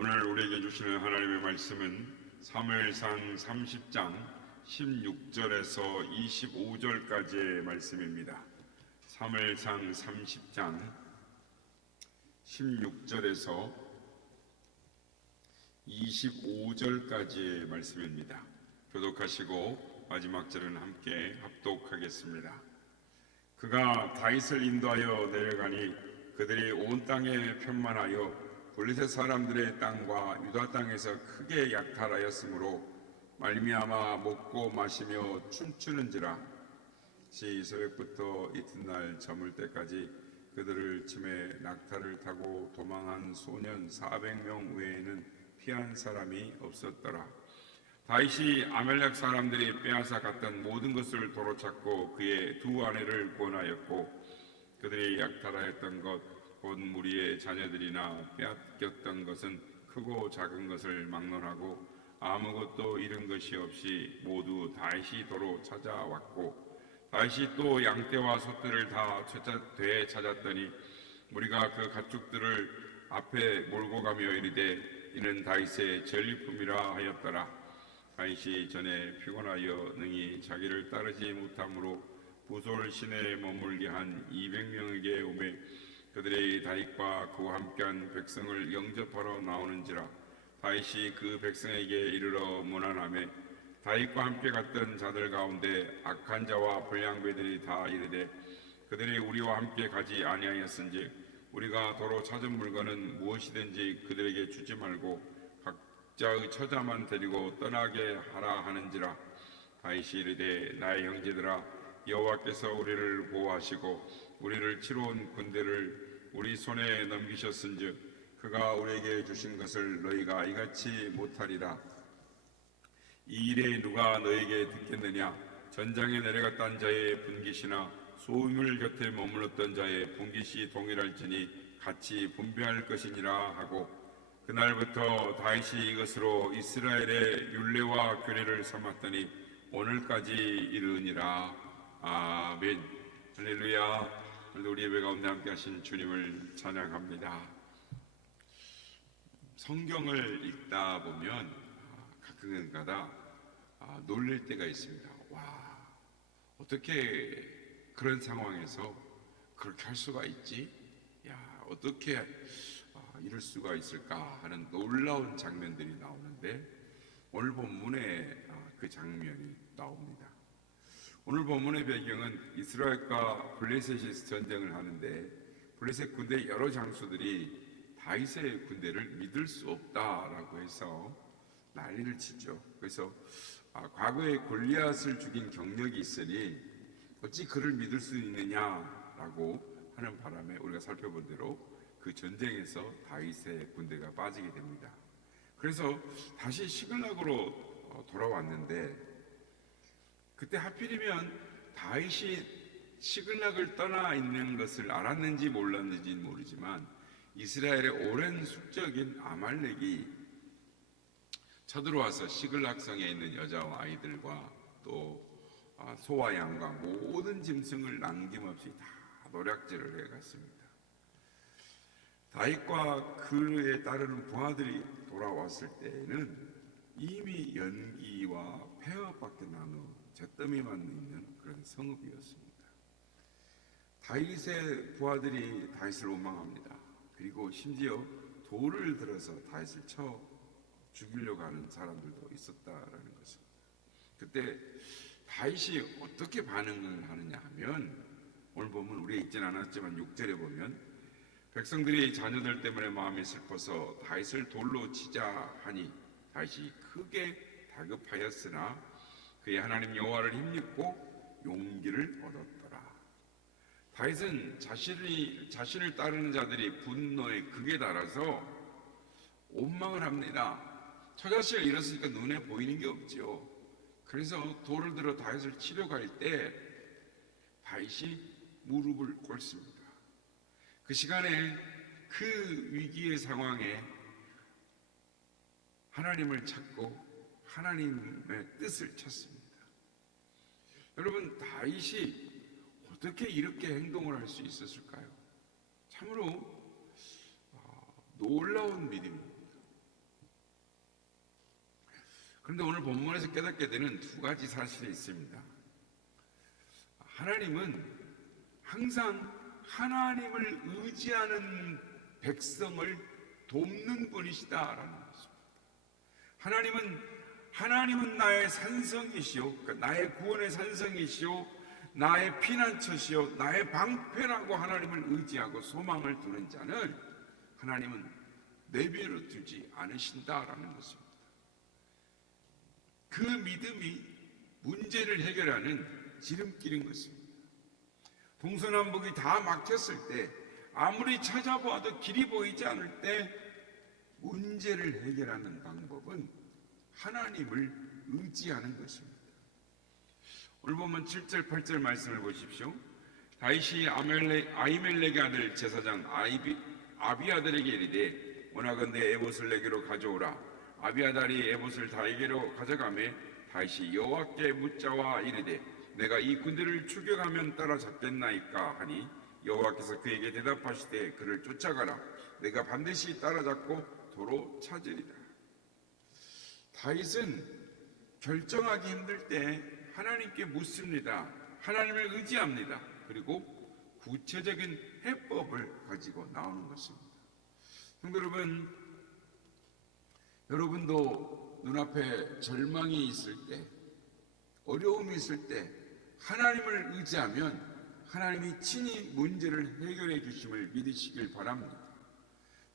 오늘 우리에게 주시는 하나님의 말씀은 사무엘상 30장 16절에서 25절까지의 말씀입니다. 사무엘상 30장 16절에서 25절까지의 말씀입니다. 교독하시고 마지막 절은 함께 합독하겠습니다. 그가 다윗을 인도하여 내려가니 그들이 온 땅에 편만하여 블레셋 사람들의 땅과 유다 땅에서 크게 약탈하였으므로 말미암아 먹고 마시며 춤추는지라. 새벽부터 이튿날 저물 때까지 그들을 치매 낙타를 타고 도망한 소년 400명 외에는 피한 사람이 없었더라. 다윗이 아멜렉 사람들이 빼앗아 갔던 모든 것을 도로 찾고 그의 두 아내를 구원하였고 그들이 약탈하였던 것 곧 무리의 자녀들이나 빼앗겼던 것은 크고 작은 것을 막론하고 아무것도 잃은 것이 없이 모두 다윗이 도로 찾아왔고 다윗이 또 양떼와 소떼를 다 되찾았더니 무리가 그 가축들을 앞에 몰고 가며 이르되 이는 다윗의 전리품이라 하였더라. 다윗이 전에 피곤하여 능히 자기를 따르지 못함으로 부솔 시내에 머물게 한 200명에게 오매 그들이 다윗과 그와 함께한 백성을 영접하러 나오는지라. 다윗이 그 백성에게 이르러 문안하매 다윗과 함께 갔던 자들 가운데 악한 자와 불량배들이 다 이르되 그들이 우리와 함께 가지 아니하였은지 우리가 도로 찾은 물건은 무엇이든지 그들에게 주지 말고 각자의 처자만 데리고 떠나게 하라 하는지라. 다윗이 이르되 나의 형제들아 여호와께서 우리를 보호하시고 우리를 치러 온 군대를 우리 손에 넘기셨은즉 그가 우리에게 주신 것을 너희가 이같이 못하리라. 이 일에 누가 너에게 듣겠느냐? 전장에 내려갔던 자의 분깃이나 소유물 곁에 머물렀던 자의 분깃이 동일할지니 같이 분배할 것이니라 하고 그날부터 다윗이 이것으로 이스라엘의 율례와 규례를 삼았더니 오늘까지 이르니라. 아멘. 할렐루야. 우리 예배 가운데 함께 하신 주님을 찬양합니다. 성경을 읽다 보면 가끔가다 놀랄 때가 있습니다. 와, 어떻게 그런 상황에서 그렇게 할 수가 있지? 야, 어떻게 이럴 수가 있을까 하는 놀라운 장면들이 나오는데 오늘 본문에 그 장면이 나옵니다. 오늘 본문의 배경은 이스라엘과 블레셋이 전쟁을 하는데 블레셋 군대 여러 장수들이 다윗의 군대를 믿을 수 없다라고 해서 난리를 치죠. 그래서 과거에 골리앗을 죽인 경력이 있으니 어찌 그를 믿을 수 있느냐라고 하는 바람에 우리가 살펴본 대로 그 전쟁에서 다윗의 군대가 빠지게 됩니다. 그래서 다시 시글락으로 돌아왔는데 그때 하필이면 다윗이 시글락을 떠나 있는 것을 알았는지 몰랐는지는 모르지만 이스라엘의 오랜 숙적인 아말렉이 쳐들어와서 시글락성에 있는 여자와 아이들과 또 소와 양과 모든 짐승을 남김없이 다 노략질을 해갔습니다. 다윗과 그에 따르는 부하들이 돌아왔을 때에는 이미 연기와 폐허밖에 나누 잿더미만 있는 그런 성읍이었습니다. 다윗의 부하들이 다윗을 원망합니다. 그리고 심지어 돌을 들어서 다윗을 쳐 죽이려고 하는 사람들도 있었다라는 것입니다. 그때 다윗이 어떻게 반응을 하느냐 하면 오늘 보면 우리가 읽진 않았지만 6절에 보면 백성들이 자녀들 때문에 마음이 슬퍼서 다윗을 돌로 치자 하니 다윗이 크게 다급하였으나 그의 하나님 여호와를 힘입고 용기를 얻었더라. 다윗은 자신을 따르는 자들이 분노의 극에 달아서 원망을 합니다. 처자식을 잃었으니까 눈에 보이는 게 없죠. 그래서 돌을 들어 다윗을 치러 갈 때 다윗이 무릎을 꿇습니다. 그 시간에 그 위기의 상황에 하나님을 찾고 하나님의 뜻을 찾습니다. 여러분, 다윗이 어떻게 이렇게 행동을 할 수 있었을까요? 참으로 놀라운 믿음입니다. 그런데 오늘 본문에서 깨닫게 되는 두 가지 사실이 있습니다. 하나님은 항상 하나님을 의지하는 백성을 돕는 분이시다라는 것입니다. 하나님은 나의 산성이시오, 그러니까 나의 구원의 산성이시오, 나의 피난처시오, 나의 방패라고 하나님을 의지하고 소망을 두는 자는 하나님은 내버려 두지 않으신다라는 것입니다. 그 믿음이 문제를 해결하는 지름길인 것입니다. 동서남북이 다 막혔을 때, 아무리 찾아보아도 길이 보이지 않을 때 문제를 해결하는 방법은 하나님을 의지하는 것입니다. 오늘 보면 7절 8절 말씀을 보십시오. 다윗이 아히멜렉의 아들 제사장 아비아달에게 이르되 원하건대 에봇을 내게로 가져오라. 아비아달이 에봇을 다윗에게로 가져가매 다윗이 여호와께 묻자와 이르되 내가 이 군대를 추격하면 따라잡겠나이까 하니 여호와께서 그에게 대답하시되 그를 쫓아가라. 내가 반드시 따라잡고 도로 찾으리라. 다윗은 결정하기 힘들 때 하나님께 묻습니다. 하나님을 의지합니다. 그리고 구체적인 해법을 가지고 나오는 것입니다. 성도 여러분, 여러분도 눈앞에 절망이 있을 때, 어려움이 있을 때 하나님을 의지하면 하나님이 친히 문제를 해결해 주심을 믿으시길 바랍니다.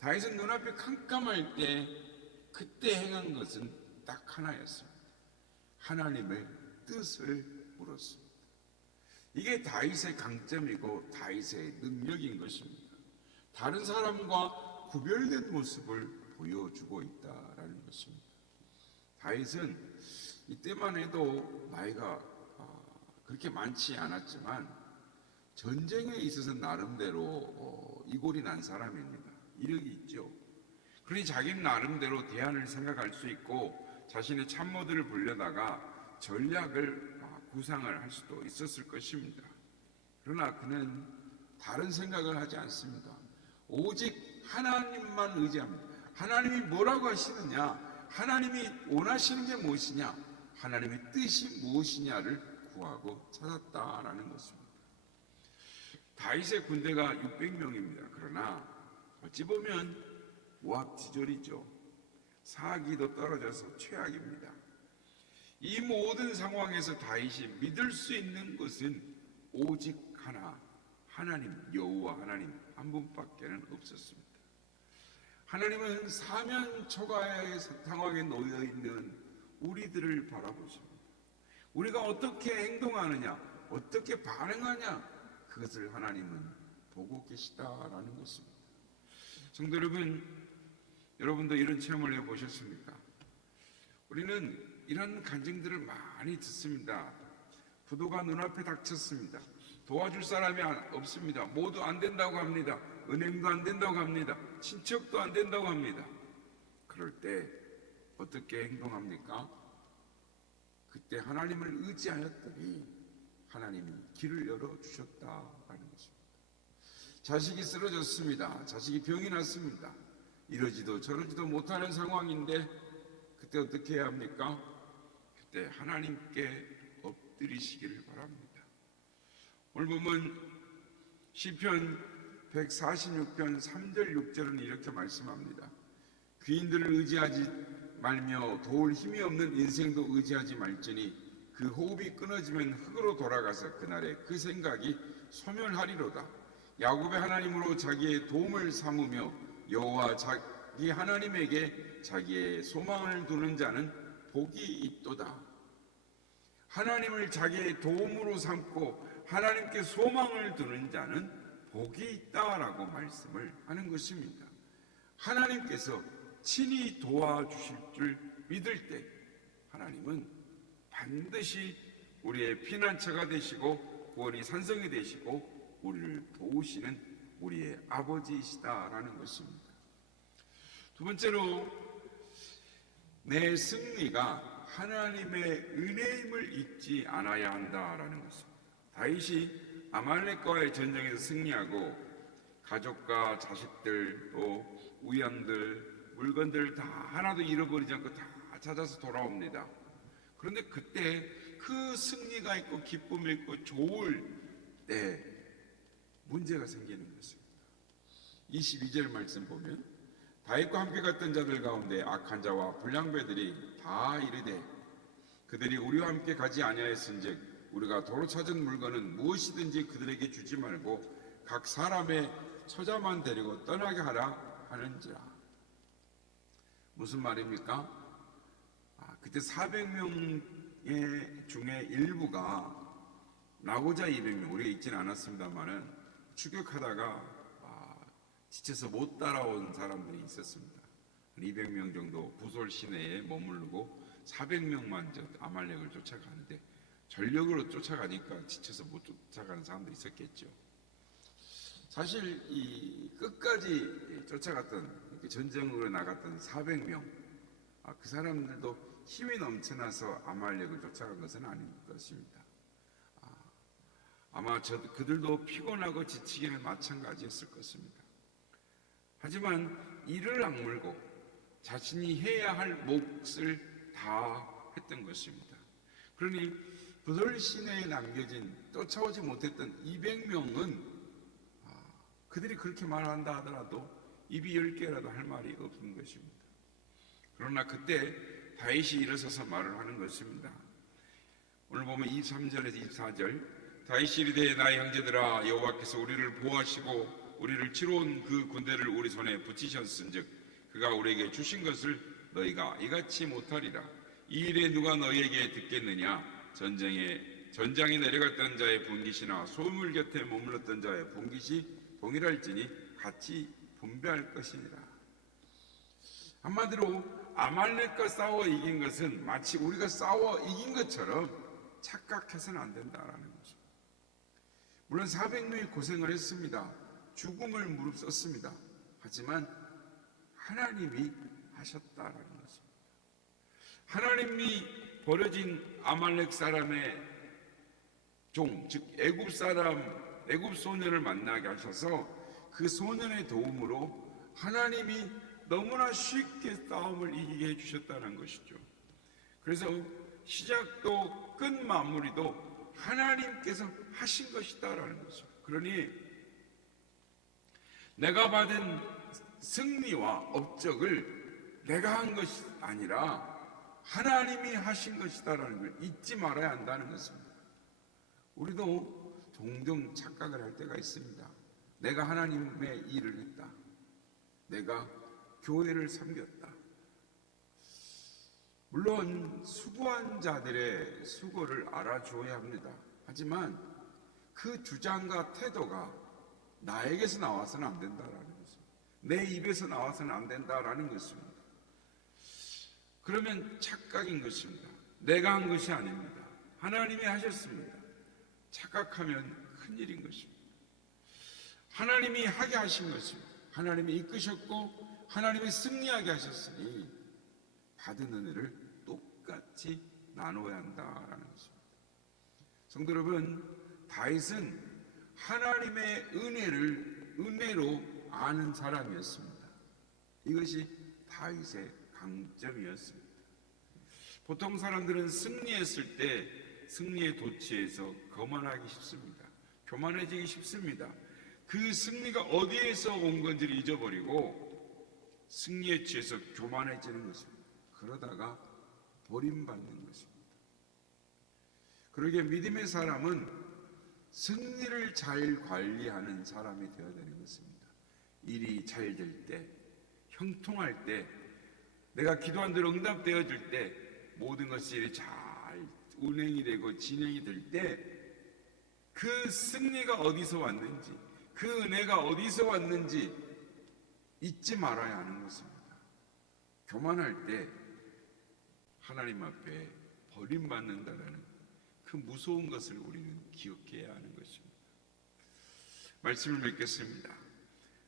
다윗은 눈앞이 캄캄할 때 그때 행한 것은 딱 하나였습니다. 하나님의 뜻을 물었습니다. 이게 다윗의 강점이고 다윗의 능력인 것입니다. 다른 사람과 구별된 모습을 보여주고 있다라는 것입니다. 다윗은 이때만 해도 나이가 그렇게 많지 않았지만 전쟁에 있어서 나름대로 이골이 난 사람입니다. 이력이 있죠. 그러니 자기는 나름대로 대안을 생각할 수 있고 자신의 참모들을 불려다가 전략을 구상을 할 수도 있었을 것입니다. 그러나 그는 다른 생각을 하지 않습니다. 오직 하나님만 의지합니다. 하나님이 뭐라고 하시느냐, 하나님이 원하시는 게 무엇이냐, 하나님의 뜻이 무엇이냐를 구하고 찾았다라는 것입니다. 다윗의 군대가 600명입니다. 그러나 어찌 보면 무합지졸이죠. 사기도 떨어져서 최악입니다. 이 모든 상황에서 다윗이 믿을 수 있는 것은 오직 하나, 하나님, 여호와 하나님 한 분밖에는 없었습니다. 하나님은 사면초가의 상황에 놓여 있는 우리들을 바라보십니다. 우리가 어떻게 행동하느냐, 어떻게 반응하냐, 그것을 하나님은 보고 계시다라는 것입니다. 성도 여러분, 여러분도 이런 체험을 해보셨습니까? 우리는 이런 간증들을 많이 듣습니다. 부도가 눈앞에 닥쳤습니다. 도와줄 사람이 없습니다. 모두 안 된다고 합니다. 은행도 안 된다고 합니다. 친척도 안 된다고 합니다. 그럴 때 어떻게 행동합니까? 그때 하나님을 의지하였더니 하나님이 길을 열어주셨다라는 것입니다. 자식이 쓰러졌습니다. 자식이 병이 났습니다. 이러지도 저러지도 못하는 상황인데 그때 어떻게 해야 합니까? 그때 하나님께 엎드리시기를 바랍니다. 오늘 보면 시편 146편 3절 6절은 이렇게 말씀합니다. 귀인들을 의지하지 말며 도울 힘이 없는 인생도 의지하지 말지니 그 호흡이 끊어지면 흙으로 돌아가서 그날에 그 생각이 소멸하리로다. 야곱의 하나님으로 자기의 도움을 삼으며 여호와 자기 하나님에게 자기의 소망을 두는 자는 복이 있도다. 하나님을 자기의 도움으로 삼고 하나님께 소망을 두는 자는 복이 있다라고 말씀을 하는 것입니다. 하나님께서 친히 도와주실 줄 믿을 때 하나님은 반드시 우리의 피난처가 되시고 구원의 산성이 되시고 우리를 도우시는 우리의 아버지이시다라는 것입니다. 두 번째로 내 승리가 하나님의 은혜임을 잊지 않아야 한다라는 것입니다. 다윗이 아말렉과의 전쟁에서 승리하고 가족과 자식들 또 우양들 물건들 다 하나도 잃어버리지 않고 다 찾아서 돌아옵니다. 그런데 그때 그 승리가 있고 기쁨이 있고 좋을 때 문제가 생기는 것입니다. 22절 말씀 보면 다윗과 함께 갔던 자들 가운데 악한 자와 불량배들이 다 이르되 그들이 우리와 함께 가지 아니하였은즉 우리가 도로 찾은 물건은 무엇이든지 그들에게 주지 말고 각 사람의 처자만 데리고 떠나게 하라 하는지라. 무슨 말입니까? 그때 400명 중에 일부가 나고자 200명, 우리가 있지는 않았습니다만은 추격하다가 지쳐서 못 따라온 사람들이 있었습니다. 200명 정도 부솔 시내에 머무르고 400명만 아말렉을 쫓아가는데 전력으로 쫓아가니까 지쳐서 못 쫓아가는 사람도 있었겠죠. 사실 이 끝까지 쫓아갔던 전쟁으로 나갔던 400명, 그 사람들도 힘이 넘쳐나서 아말렉을 쫓아간 것은 아닌 것입니다. 아마 그들도 피곤하고 지치기는 마찬가지였을 것입니다. 하지만 이를 악물고 자신이 해야 할 몫을 다 했던 것입니다. 그러니 부솔 시내에 남겨진 쫓아오지 못했던 200명은 그들이 그렇게 말한다 하더라도 입이 10개라도 할 말이 없는 것입니다. 그러나 그때 다윗이 일어서서 말을 하는 것입니다. 오늘 보면 23절에서 24절 다윗이 이르되 나의 형제들아 여호와께서 우리를 보호하시고 우리를 치러온 그 군대를 우리 손에 붙이셨은즉 그가 우리에게 주신 것을 너희가 이같이 못하리라. 이 일에 누가 너희에게 듣겠느냐? 전장에 내려갔던 자의 분깃이나 소물 곁에 머물렀던 자의 분깃이 동일할지니 같이 분배할 것이니라. 한마디로 아말렉과 싸워 이긴 것은 마치 우리가 싸워 이긴 것처럼 착각해서는 안 된다라는 거죠. 물론 400명이 고생을 했습니다. 죽음을 무릅썼습니다. 하지만 하나님이 하셨다라는 것입니다. 하나님이 버려진 아말렉 사람의 종, 즉 애굽 소년을 만나게 하셔서 그 소년의 도움으로 하나님이 너무나 쉽게 싸움을 이기게 해주셨다는 것이죠. 그래서 시작도 끝 마무리도 하나님께서 하신 것이다라는 것이죠. 그러니 내가 받은 승리와 업적을 내가 한 것이 아니라 하나님이 하신 것이다라는 걸 잊지 말아야 한다는 것입니다. 우리도 종종 착각을 할 때가 있습니다. 내가 하나님의 일을 했다. 내가 교회를 섬겼다. 물론 수고한 자들의 수고를 알아줘야 합니다. 하지만 그 주장과 태도가 나에게서 나와서는 안 된다라는 것입니다. 내 입에서 나와서는 안 된다라는 것입니다. 그러면 착각인 것입니다. 내가 한 것이 아닙니다. 하나님이 하셨습니다. 착각하면 큰일인 것입니다. 하나님이 하게 하신 것입니다. 하나님이 이끄셨고 하나님이 승리하게 하셨으니 받은 은혜를 똑같이 나눠야 한다라는 것입니다. 성도 여러분, 다윗은 하나님의 은혜로 아는 사람이었습니다. 이것이 다윗의 강점이었습니다. 보통 사람들은 승리했을 때 승리에 도취해서 거만하기 쉽습니다. 교만해지기 쉽습니다. 그 승리가 어디에서 온 건지를 잊어버리고 승리에 취해서 교만해지는 것입니다. 그러다가 버림받는 것입니다. 그러기에 믿음의 사람은 승리를 잘 관리하는 사람이 되어야 되는 것입니다. 일이 잘 될 때, 형통할 때, 내가 기도한 대로 응답되어질 때, 모든 것이 잘 운행이 되고 진행이 될 때 그 승리가 어디서 왔는지, 그 은혜가 어디서 왔는지 잊지 말아야 하는 것입니다. 교만할 때 하나님 앞에 버림받는다라는 그 무서운 것을 우리는 기억해야 하는 것입니다. 말씀을 맺겠습니다.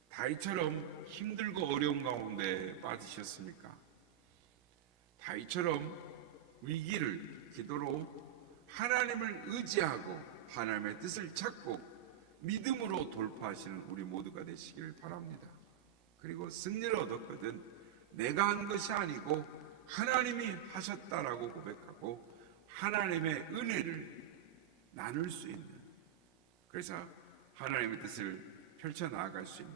다윗처럼 힘들고 어려운 가운데 빠지셨습니까? 다윗처럼 위기를 기도로 하나님을 의지하고 하나님의 뜻을 찾고 믿음으로 돌파하시는 우리 모두가 되시기를 바랍니다. 그리고 승리를 얻었거든 내가 한 것이 아니고 하나님이 하셨다라고 고백하고 하나님의 은혜를 나눌 수 있는, 그래서 하나님의 뜻을 펼쳐나갈 수 있는,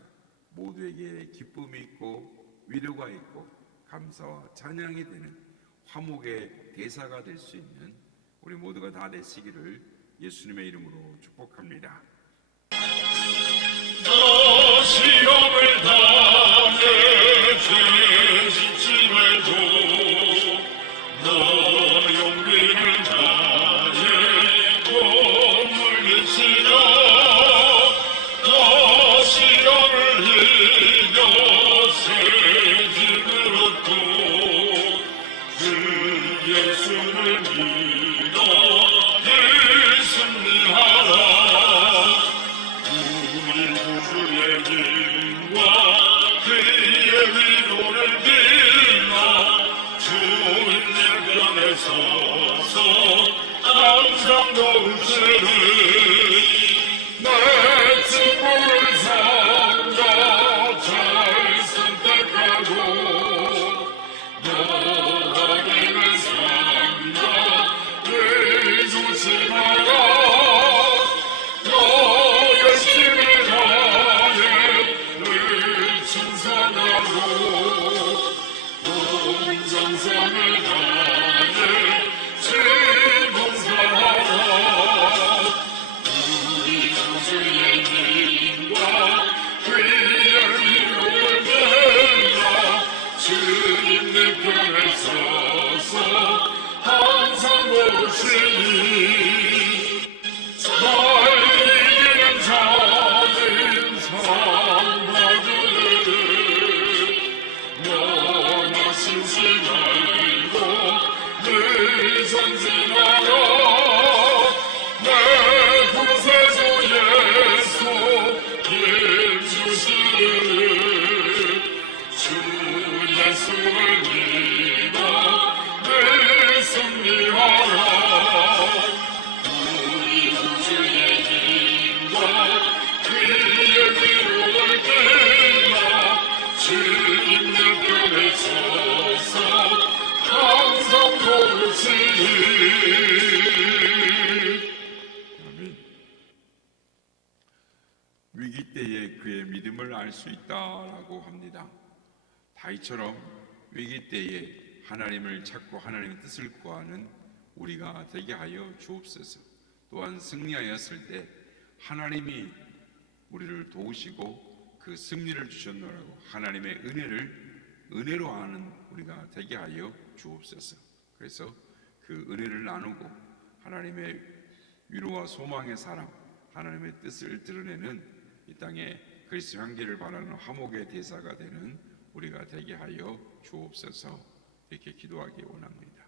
모두에게 기쁨이 있고 위로가 있고 감사와 찬양이 되는 화목의 대사가 될 수 있는 우리 모두가 다 되시기를 예수님의 이름으로 축복합니다. 너 시험을 당해 죄짓지 말고 너 용기를 다해 또 물리치라. 너 시험을 이겨 새 집을 얻고 그 예수를 믿어 늘 승리하라. 주의 힘과 그의 위로를 빌라. 주님 편에 서서 항상 도우시는 내 친구를 삼가 잘 선택하고 너와 내를 삼가 늘 조심하라. 정성을 다해 즐거워하라. 우리 구주의 힘과 그의 위로를 내라. 주님 내 편에 서서 항상 보시니 날 이기는 자는 상 받으리라. 신지 말고 늘 전진하라. 내 구세주 예수 힘주시는 주 예수를 믿어 늘 승리하라. 우리 구주의 힘과 그의 위로를 빌라. 주님 내 편에 서서 항상 도우시니. 위기 때에 그의 믿음을 알 수 있다라고 합니다. 다윗처럼 위기 때에 하나님을 찾고 하나님의 뜻을 구하는 우리가 되게 하여 주옵소서. 또한 승리하였을 때 하나님이 우리를 도우시고 그 승리를 주셨노라고 하나님의 은혜로 아는 우리가 되게 하여 주옵소서. 그래서 그 은혜를 나누고 하나님의 위로와 소망의 사랑, 하나님의 뜻을 드러내는 이 땅에 그리스도 향기를 바라는 화목의 대사가 되는 우리가 되게 하여 주옵소서. 이렇게 기도하기 원합니다.